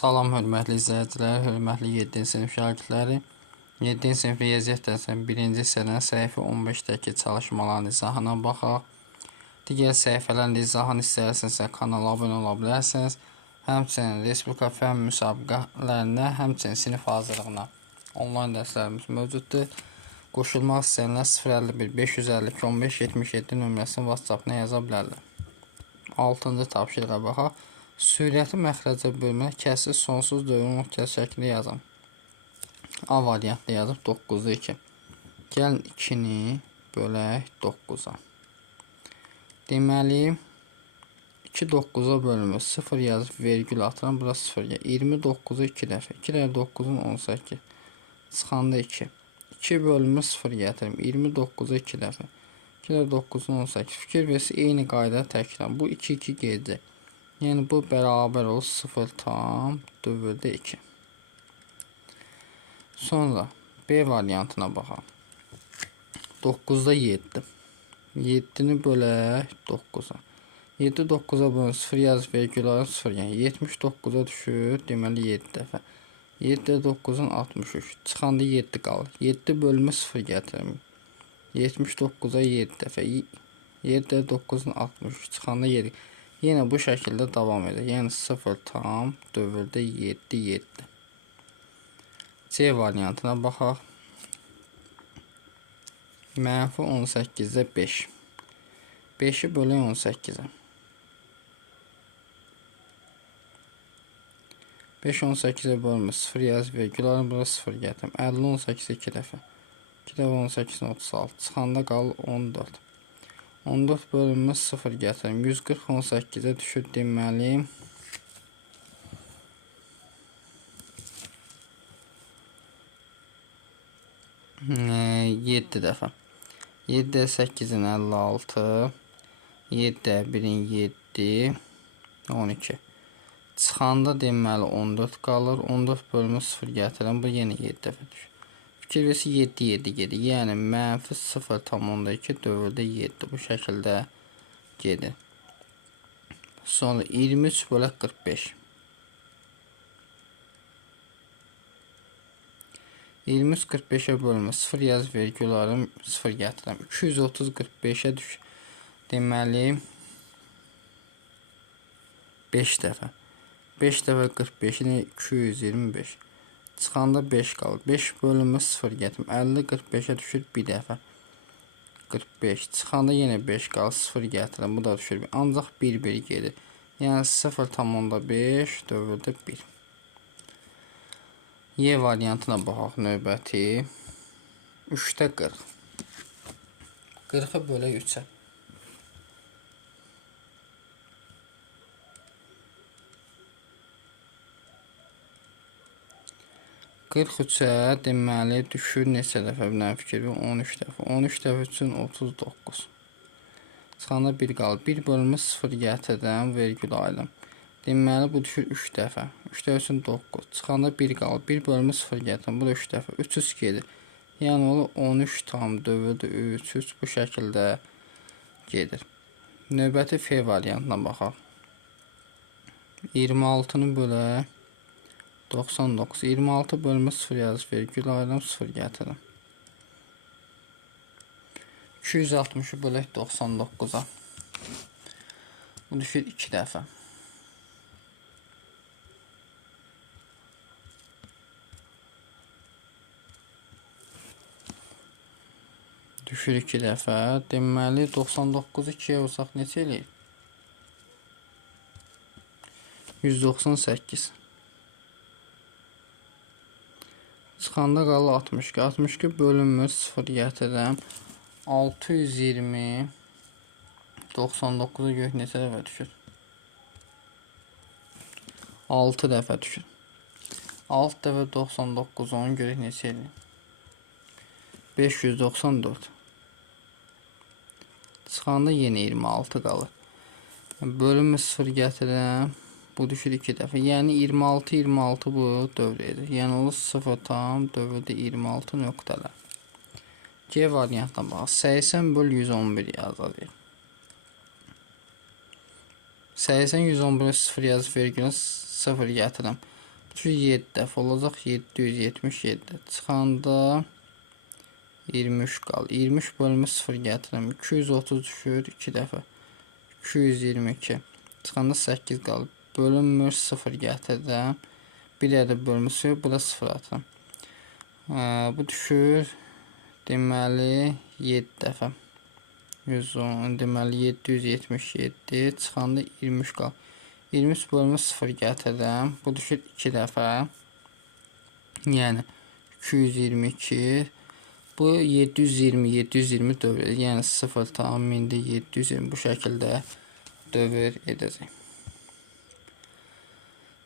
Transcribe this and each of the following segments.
Salam hörmətli izləyicilər, hörmətli 7-ci sinif şagirdləri. 7-ci sinif riyaziyyat dərsi 1-ci hissədən səhifə 15-dəki çalışmaların izahına baxaq. Digər səhifələrin izahını istəyirsinizsə kanala abunə ola bilərsiniz. Həmçinin Respublika fənn müsabiqələrinə, həmçinin sinif hazırlığına onlayn dərslərimiz mövcuddur. Qoşulmaq istəyənlər 051 552 15 77 nömrəsini WhatsApp-na yaza bilərlər. 6-cı tapşırığa baxaq. Sürəti məxrəcə bölmək, kəsir sonsuz dövrün oxtəl şəklində yazın. A variantda yazıb 9-u 2. Gəlin 2-ni bölək 9-a. Deməli, 2 9-a bölünmür. 0 yazıb vergül atıram. Bura 0 gəlir. 29-u 2 dəfə. 2 dəfə 9-un 18. Çıxanda 2. 2 bölünmür 0 gətirim. 29-u 2 dəfə. 2 dəfə 9-un 18. Fikir versə eyni qayda təkrar. Bu 2 gedəcək. Yəni bu bərabər olur 0,2. Sonra B variantına baxaq. 9-da 7. 7-ni bölək 9-a. 7 9-a bölünür 0 yazıb vergülə 0 yəni 79-a düşür. Deməli 7 dəfə. 7 9-un 63. Çıxanda 7 qalır. 7 bölümü 0 gətirim. 79-a 7 dəfə. 7 9-un 63. Çıxanda 7. Yenə bu şəkildə davam edir. Yəni 0,7 7. C variantına baxaq. Mənfi 18-də 5. 5-i bölək 18-ə. 5 18-ə bölmür. 0 yaz vergülərin bura 0 gətirim. 50 18 2 dəfə. 2 dəfə 18-in 36. Çıxanda qalır 14. 14 bölünmüş 0 gətirim. 140 18-ə düşür deməli. Yedi dəfə. 7 8-in 56. 7 1-in 7. 12. Çıxanda deməli 14 qalır. 14 bölünmüş 0 gətirim. Bu yenə 7 dəfə düşür. Fikir versə 7 7 gedir. Yəni mənfi 0,2 dövrdə 7 bu şəkildə gedir. Sonra 23 bölək 45. 23 45-ə bölünmür. 0 yaz vergülərim 0 gətirirəm. 230 45-ə düş. Deməli 5 dəfə. 5 dəfə 45-ini 225. Çıxanda 5 qalır. 5 bölünmür 0 gətirim. 50 45-ə düşür bir dəfə. 45. Çıxanda yenə 5 qalır. 0 gətirim. Bu da düşür. Ancaq 1 gedir. Yəni 0,5 dövrdə 1. Y variantına baxaq növbəti. 3-də 40. 40-ı bölək 3-ə. 43-ə deməli düşür neçə dəfə bilən fikir 13 dəfə. 13 dəfə üçün 39. Çıxanda 1 qalır. 1 bölünmüş 0 gətirdim, vergül ayırdım. Deməli bu düşür 3 dəfə. 3 dəfə üçün 9. Çıxanda 1 qalır. 1 bölünmüş 0 gətirdim. Bu da 3 dəfə. 3 gedir. Yəni olur 13 tam dövrdə 3 bu şəkildə gedir. Növbəti F variantına baxaq. 26-nı bölək 99. 26 bölünmüş 0 yazıb vergül ayırdım 0 gətirim. 260-ı bölək 99-a. Bu düşür 2 dəfə. Düşür 2 dəfə. Deməli 99-u 2-yə vursaq neçə eləyir? 198. Çıxanda qalır 62. 62 bölünmür 0 gətirirəm. 620 99-u gök neçə dəfə düşür? 6 dəfə düşür. 6 dəfə 99 onu görək neçə eləyir? 594. Çıxanda yenə 26 qalır. Bölünmür 0 gətirirəm. Bu düşür 2 dəfə. Yəni 26 bu dövr edir. Yəni olur 0 tam dövrdə 26 nöqtələr. G variantına bax. 80 böl 111 yazılır. 80 111 0 yazıb vergülün 0 gətirirəm. 7 dəfə olacaq 777. Çıxanda 23 qal. 23 bölümü 0 gətirəm. 230 düşür 2 dəfə. 222. Çıxanda 8 qal. Bölünmür 0 gətirdim. Bir də bölmüsü, bu da 0 atıram. Bu düşür deməli 7 dəfə. 110, deməli 777. Çıxanda 23 qal. 23 bölümü 0 gətirdim. Bu düşür 2 dəfə. Yəni 222. Bu 720 dövr edir. Yəni 0,720 bu şəkildə dövr edəcək.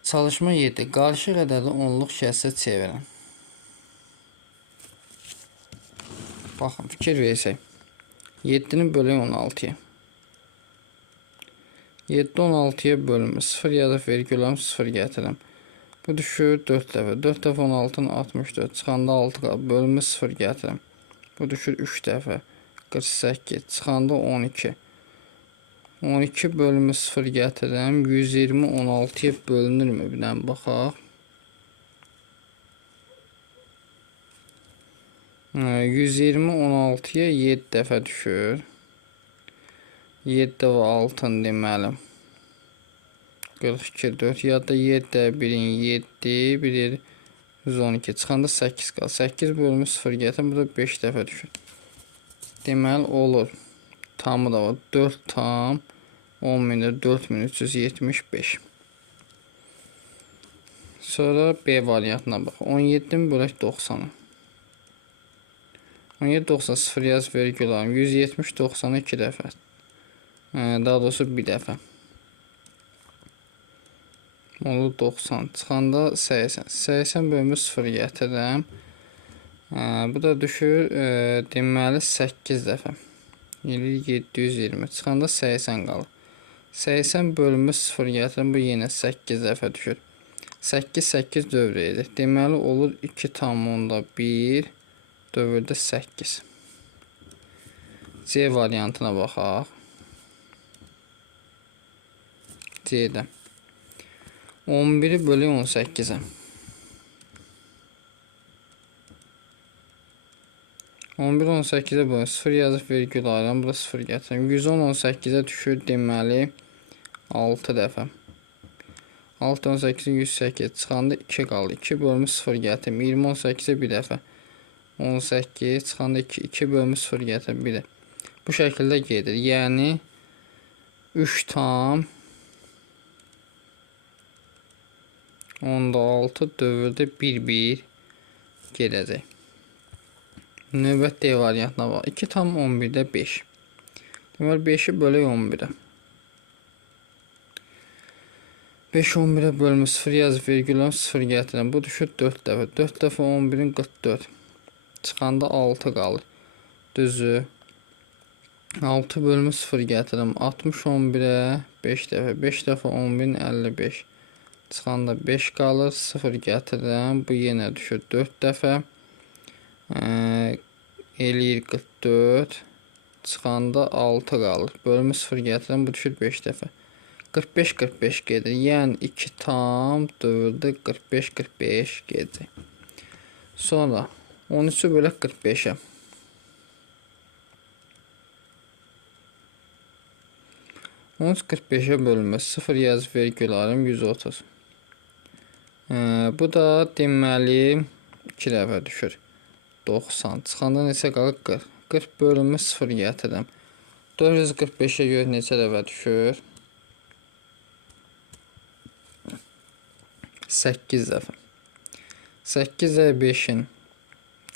Çalışma 7. Qarşı qədəri onluq kəsə çevirin. Baxın, fikir versək. 7-ni bölək 16-ya. 7 16-ya bölünmür. 0 yazıb vergüləm 0 gətirəm. Bu düşür 4 dəfə. 4 dəfə 16-nın 64. Çıxanda 6 qal. Bölünmür 0 gətirəm. Bu düşür 3 dəfə. 48. Çıxanda 12. 12 bölünmür 0 gətirəm. 120 16-ya bölünürmü? Bir dənə baxaq. 120 16-ya 7 dəfə düşür. 7 dəfə 6-ın deməli 42 4 ya da 7 də 1-in 7 1 112 çıxanda 8 qal. 8 bölümü 0 gətir. Bu da 5 dəfə düşür. Deməli olur. Tamı da var. 4 tam 10.000 4375. Sonra B variantına bax. 17-ni bölək 90-a. 17 90 0 yaz vergül alalım. 170 90'a 2 dəfə. Daha doğrusu bir dəfə. Olur 90. Çıxanda 80. 80 bölümü 0 gətirəm. Bu da düşür deməli 8 dəfə. 720. Çıxanda 80 qalır. 80 bölümü 0 gətirəm. Bu yenə 8 dəfə düşür. 8 8 dövr edir. Deməli olur 2,1 dövrdə 8. C variantına baxaq. C'də 11'i bölü 18'e. 11 18'e bölü 0 yazıb vergül ayrım. Burada 0 gətirəm. 110 18'e düşür deməli 6 dəfə. 6 18 108 çıxanda 2 qaldı. 2 bölümü 0 gətirəm. 20 18'e bir dəfə. 18 çıxanda 2 bölümü 0 gətirəm bir də. Bu şəkildə gedir. Yəni 3 tam 16 dövrdə 1-1 gedəcək. Növbət D variantına bax. 2 tam 11'də 5. Deməli 5'i bölək 11'ə. 5 11'ə bölmü 0 yazıb vergüləm 0 gətirəm. Bu düşür 4 dəfə. 4 dəfə 11'in 44. Çıxanda 6 qalır. Düzü. 6 bölümü 0 gətirəm. 60 11'ə 5 dəfə. 5 dəfə 11'in 55. Çıxanda 5 qalır. 0 gətirəm. Bu yenə düşür 4 dəfə. Eləyir 44. Çıxanda 6 qalır. Bölümü 0 gətirəm. Bu düşür 5 dəfə. 45 45 gedir. Yəni 2 tam dövrdə 45 45 gedəcək. Sonra 13'ü bölək 45'ə. 13 45'ə bölünmez. 0 yazıb vergül ayrım 130. Bu da deməli 2 dəfə düşür. 90. Çıxanda neçə qalır? 40. 40 bölünmüş 0 gətirəm. 445'ə görə neçə dəfə düşür? 8 dəfə. 8 də 5'in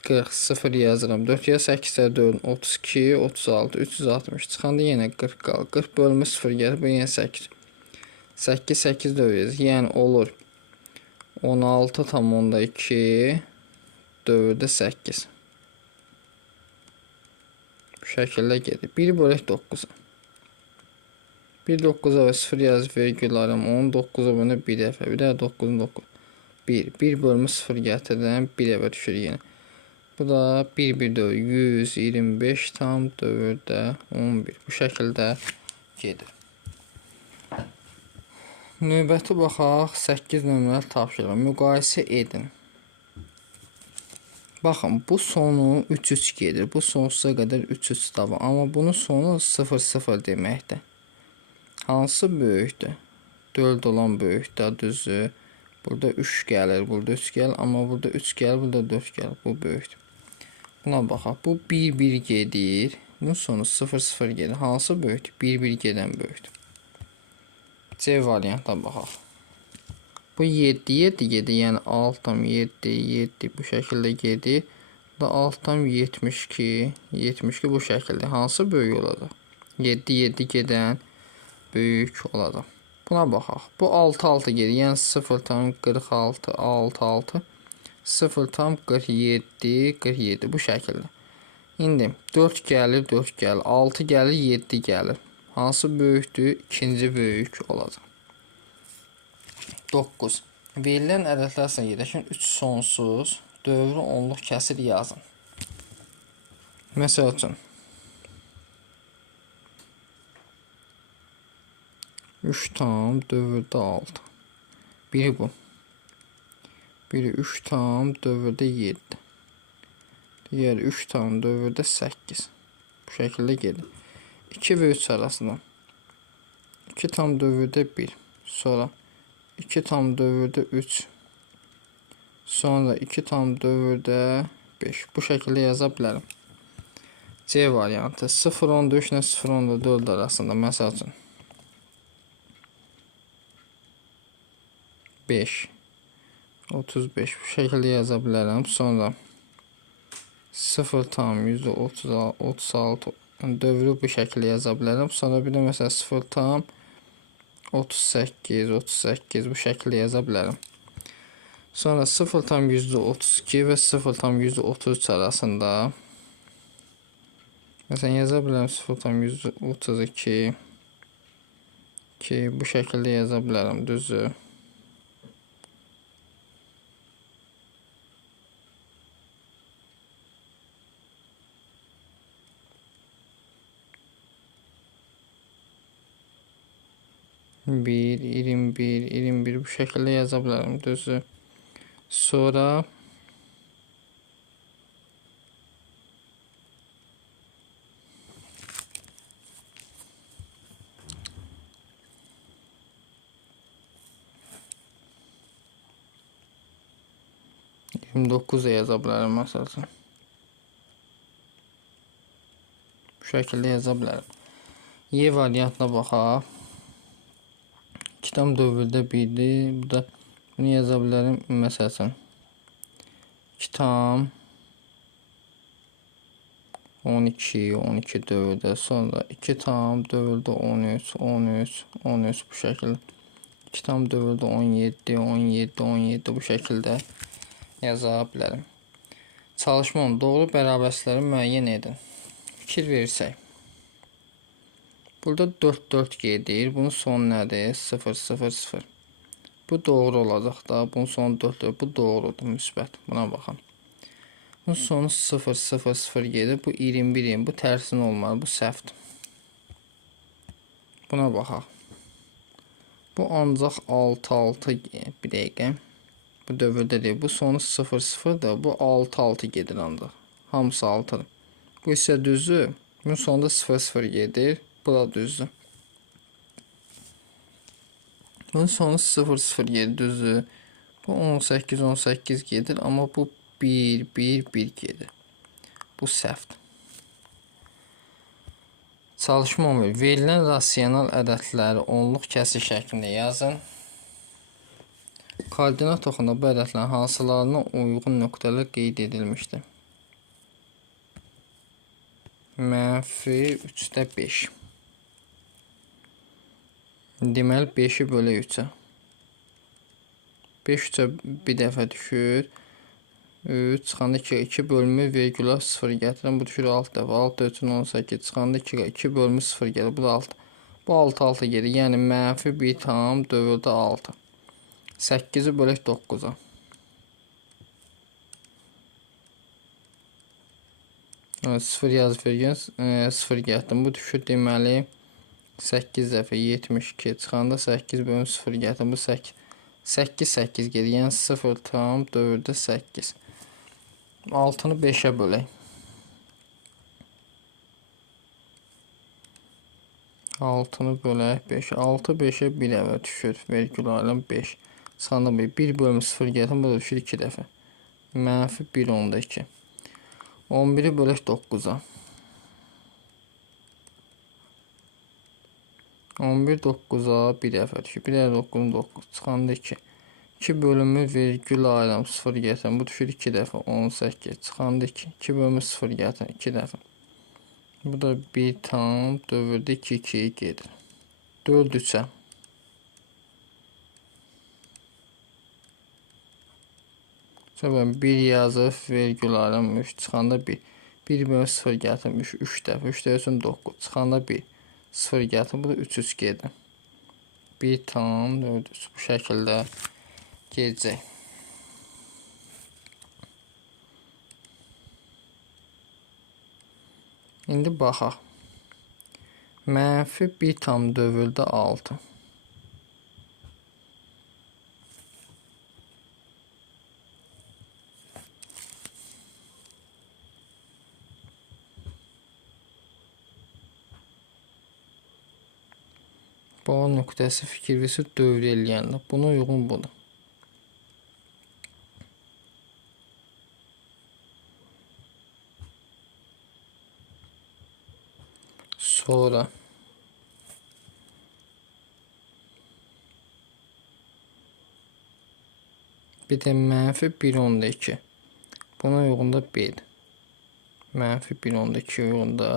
40 0 yazıram. 4 ya 8 də 4 32 36 360 çıxanda yenə 40 qalır. 40 bölümü 0 gəlir. Bu yenə 8. 8 8 dövriyiz. Yəni olur 16 tam onda 2 dövrdə 8. Bu şəkildə gedir. 1 bölək 9'a. 1 9'a və 0 yazıb vergül ayrım. 10 9'a bölünür bir dəfə. Bir də 9'un 9. 1. 1 bölümü 0 gətirdim. 1 dəfə düşür yenə. Bu da 1 dövr 125 tam dövrdə 11. Bu şəkildə gedir. Növbəti baxaq 8 nömrəli tapşırıq. Müqayisə edin. Baxın, bu sonu 3-3 gedir. Bu sonsuza qədər 3-3 tapın. Amma bunun sonu 0-0 deməkdir. Hansı böyükdür? 4 olan böyükdür, düzü. Burada 3 gəlir, burada 3 gəlir. Amma burada 3 gəlir, burada 4 gəlir. Bu böyükdür. Buna baxaq. Bu 1-1 gedir. Bunun sonu 0-0 gedir. Hansı böyükdür? 1-1 gedən böyükdür. C variantına baxaq. Bu 7-7 gedir. Yəni 6-7 bu şəkildə gedir. Bu da 6-72 bu şəkildə. Hansı böyük olacaq? 7-7 gedən böyük olacaq. Buna baxaq. Bu 6-6 gedir. Yəni 0,46 6-6 0,47 bu şəkildə. İndi 4 gəlir, 4 gəlir, 6 gəlir, 7 gəlir. Hansı böyükdür? İkinci böyük olacaq. 9. Verilən ədədlər arasında yerləşən 3 sonsuz dövrü onluq kəsir yazın. Məsəl üçün 3 tam dövrdə 6. Biri bu. Biri 3 tam dövrdə 7. Digəri 3 tam dövrdə 8. Bu şəkildə gedir. 2 və 3 arasında 2 tam dövrdə 1. Sonra 2 tam dövrdə 3. Sonra 2 tam dövrdə 5. Bu şəkildə yaza bilərəm. C variantı 0,13 ilə 0,14 arasında məsəl üçün 5 35 bu şəkildə yaza bilərəm. Sonra 0,36 dövrü bu şəkildə yaza bilərəm. Sonra bir də məsələn 0,38 bu şəkildə yaza bilərəm. Sonra 0,32 və 0,33 arasında məsələn yaza bilərəm 0,32 bu şəkildə yaza bilərəm, düzü. Bir, 21 bu şəkildə yaza bilərəm, düzü. Sonra 29'a yaza bilərəm məsələn. Bu şəkildə yaza bilərəm. Y variantına baxaq. 2 tam dövrdə 1-dir. Bu da bunu yaza bilərəm məsələn. 2 tam 12 dövrdə, sonra 2 tam dövrdə 13 bu şəkildə. 2 tam dövrdə 17 bu şəkildə yaza bilərəm. Çalışmanın doğru bərabərsizləri müəyyən edin. Fikir verirsək. Burada 4 gedir. Bunun sonu nədir? 0. Bu doğru olacaq da. Bunun sonu 4. Bu doğrudur, müsbət. Buna baxın. Bunun sonu 0 gedir. Bu 21. Bu tərsinə olmalı. Bu səhvdir. Buna baxaq. Bu ancaq 6 bir dəqiqə. Bu dövrdə deyil. Bu sonu 0'dır. Bu 6 gedir ancaq. Hamısı 6'dır. Bu isə düzdür. Bunun sonunda 0 gedir. Bu da düzdür. Bunun sonu 0 gedir, düzdür. Bu 18 gedir. Amma bu 1 gedir. Bu səhvdir. Çalışma 11. Verilən rasional ədədləri onluq kəsir şəklində yazın. Koordinat oxunda bu ədədlərin hansılarına uyğun nöqtələr qeyd edilmişdir? -3/5. Deməli 5'i bölü 3'ə. 5 3'ə bir dəfə düşür. 3 çıxanda 2 bölümü virgülə 0 gətirəm. Bu düşür 6 dəfə. 6 3'ün 18 çıxanda 2 bölümü 0 gəlir. Bu da 6. Bu 6 gedir. Yəni -1 tam dövrdə 6. 8'i bölək 9'a. Evet, 0 yazıb vergən 0 gətirdim. Bu düşür deməli 8 dəfə 72 çıxanda 8 bölüm 0 gətirin. Bu 8 8 gedir. Yəni 0,4-də 8. 6-nı 5-ə bölək. 6-nı bölək 5. 6 5-ə 1 əvə düşür. Vergül ayrılım 5. Çıxanda 1 bölüm 0 gətirin. Bu da düşür 2 dəfə. Mənfi 1,2. 11-i bölək 9-a. 11 9-a 1 dəfə düşür. 1 dəfə 9-un 9. Çıxanda 2. 2 bölümü vergül ayrılım 0 gətirin. Bu düşür 2 dəfə 18. Çıxanda 2. 2 bölümü 0 gətirin 2 dəfə. Bu da 1 tam dövrdə 2 2 gedir. 4 3-ə. Sonra 1 yazıb vergül ayrılım 3 çıxanda 1. 1 bölüm 0 gətirin 3 dəfə. 3 dəfə üçün 9. Çıxanda 1. 0 gətirin. Bu da 3 3 gedir. 1 tam 4 3. Bu şəkildə gedəcək. İndi baxaq. Mənfi 1 tam dövrdə 6. Bu nöqtəsi fikir versə dövr eləyəndə. Buna uyğun budur. Sonra bir də mənfi 1,2. Buna uyğun da 1. Mənfi 1,2 uyğun da